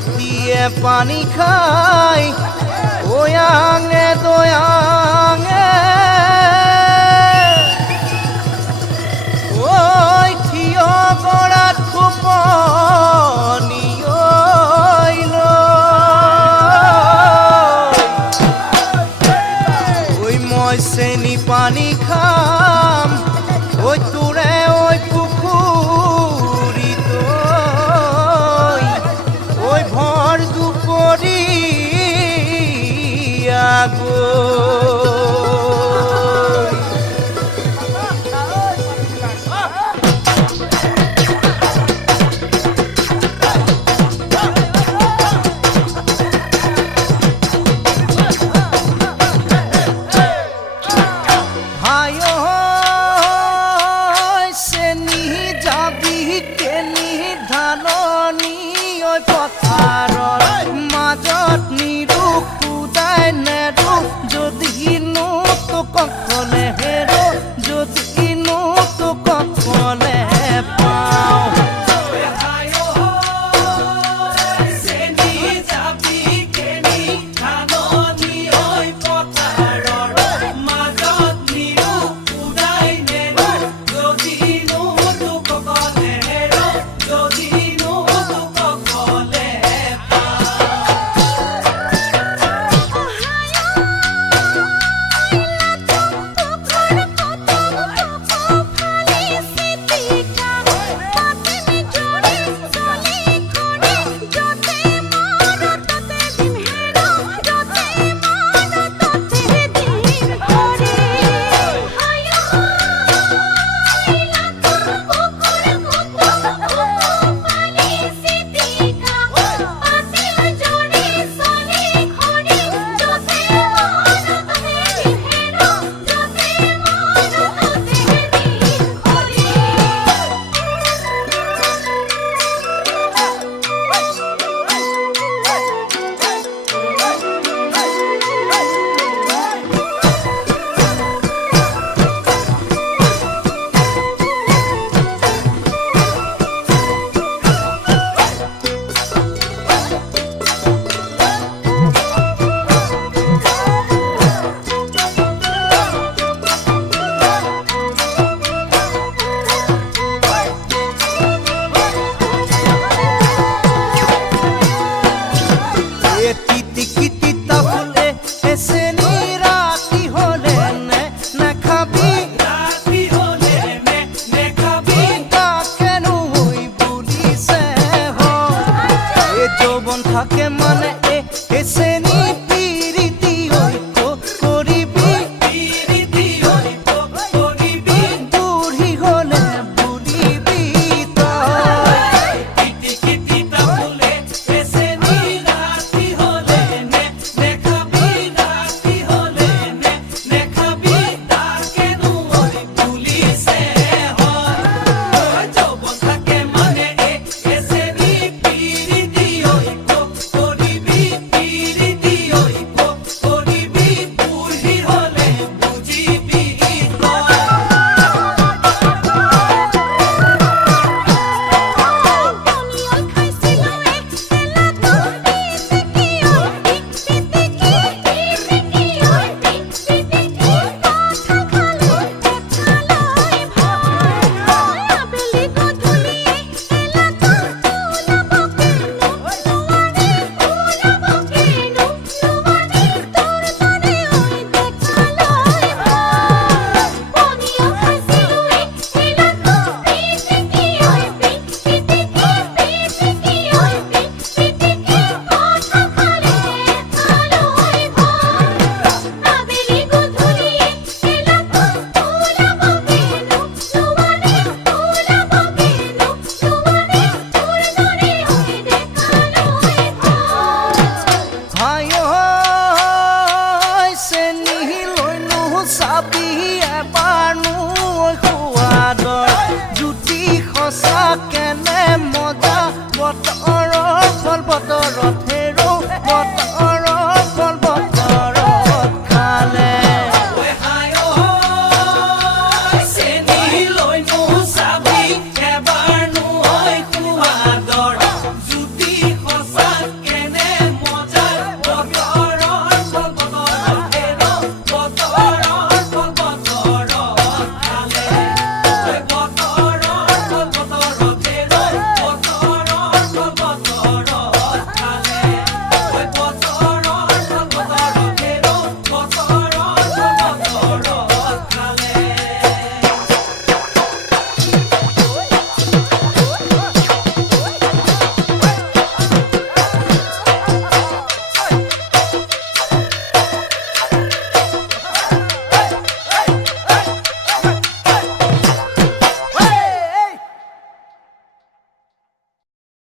রাতিয়ে পানি খাই ওয়াঙে দয়াঙে ওই থিয় গড়াত খুপনি ওই মই চেনি পানি খাম ওই তোৰে ওই পুখুৰীত ওই ভৰ দুপৰীয়া পথাৰৰ মাজত নিৰুখ উদাই নেৰুখ যদিনো তোক কলে হেৰো যদিনো তোক কলে পাওঁ থাকে মানে এসেনি পিরিতি ঐক্য করিবি পিরিতি ঐক্য করিবি বুড়ি হলে বুড়িবি তই কিটি কিটি তাহলে এসেনি রাতি হলে নে খাবি রাতি হলে নে খাবি তাকেন ওই পুলিশে হয় যৌবন থাকে মানে এসেনি পিরিতি ঐক্য sabi